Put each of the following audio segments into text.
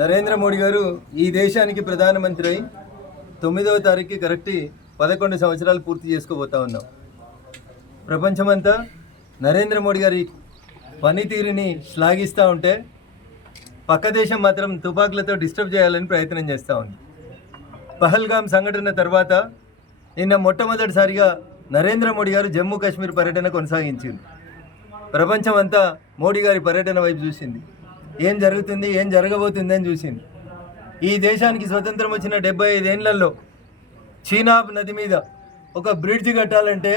నరేంద్ర మోడీ గారు ఈ దేశానికి ప్రధానమంత్రి అయి తొమ్మిదవ తారీఖుకి కరెక్ట్ పదకొండు సంవత్సరాలు పూర్తి చేసుకోబోతా ఉన్నాం. ప్రపంచమంతా నరేంద్ర మోడీ గారి పనితీరుని శ్లాఘిస్తూ ఉంటే పక్క దేశం మాత్రం తుపాకులతో డిస్టర్బ్ చేయాలని ప్రయత్నం చేస్తూ ఉంది. పహల్గామ్ సంఘటన తర్వాత నిన్న మొట్టమొదటిసారిగా నరేంద్ర మోడీ గారు జమ్మూ కాశ్మీర్ పర్యటన కొనసాగించింది. ప్రపంచం అంతా మోడీ గారి పర్యటన వైపు చూసింది. ఏం జరుగుతుంది ఏం జరగబోతుంది అని చూసింది. ఈ దేశానికి స్వతంత్రం వచ్చిన డెబ్బై ఐదేళ్ళలో చీనాబ్ నది మీద ఒక బ్రిడ్జ్ కట్టాలంటే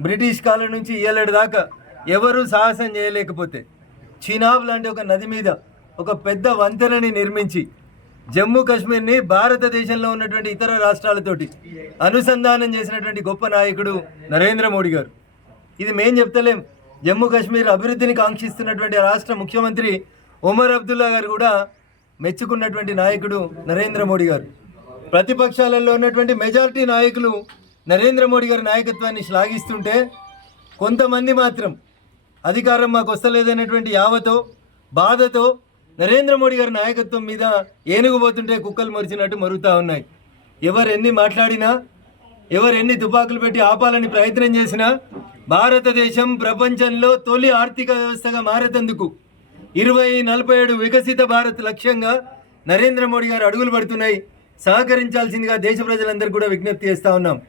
బ్రిటిష్ కాలం నుంచి ఏలేడు దాకా ఎవరూ సాహసం చేయలేకపోతే చీనాబ్ లాంటి ఒక నది మీద ఒక పెద్ద వంతెనని నిర్మించి జమ్మూ కాశ్మీర్ని భారతదేశంలో ఉన్నటువంటి ఇతర రాష్ట్రాలతోటి అనుసంధానం చేసినటువంటి గొప్ప నాయకుడు నరేంద్ర మోడీ గారు. ఇది మేం చెప్తలేం. జమ్మూ కాశ్మీర్ అభివృద్ధిని కాంక్షిస్తున్నటువంటి రాష్ట్ర ముఖ్యమంత్రి ఒమర్ అబ్దుల్లా గారు కూడా మెచ్చుకున్నటువంటి నాయకుడు నరేంద్ర మోడీ గారు. ప్రతిపక్షాలలో ఉన్నటువంటి మెజారిటీ నాయకులు నరేంద్ర మోడీ గారి నాయకత్వాన్ని శ్లాఘిస్తుంటే కొంతమంది మాత్రం అధికారం మాకు వస్తలేదనేటువంటి యావతో బాధతో నరేంద్ర మోడీ గారి నాయకత్వం మీద ఏనుగుపోతుంటే కుక్కలు మరిచినట్టు మరుగుతూ ఉన్నాయి. ఎవరు ఎన్ని మాట్లాడినా ఎవరెన్ని తుపాకులు పెట్టి ఆపాలని ప్రయత్నం చేసినా భారతదేశం ప్రపంచంలో తొలి ఆర్థిక వ్యవస్థగా మారేందుకు ఇరవై నలభై ఏడు వికసిత భారత్ లక్ష్యంగా నరేంద్ర మోడీ గారు అడుగులు పడుతున్నాయి. సహకరించాల్సిందిగా దేశ ప్రజలందరూ కూడా విజ్ఞప్తి చేస్తా ఉన్నాం.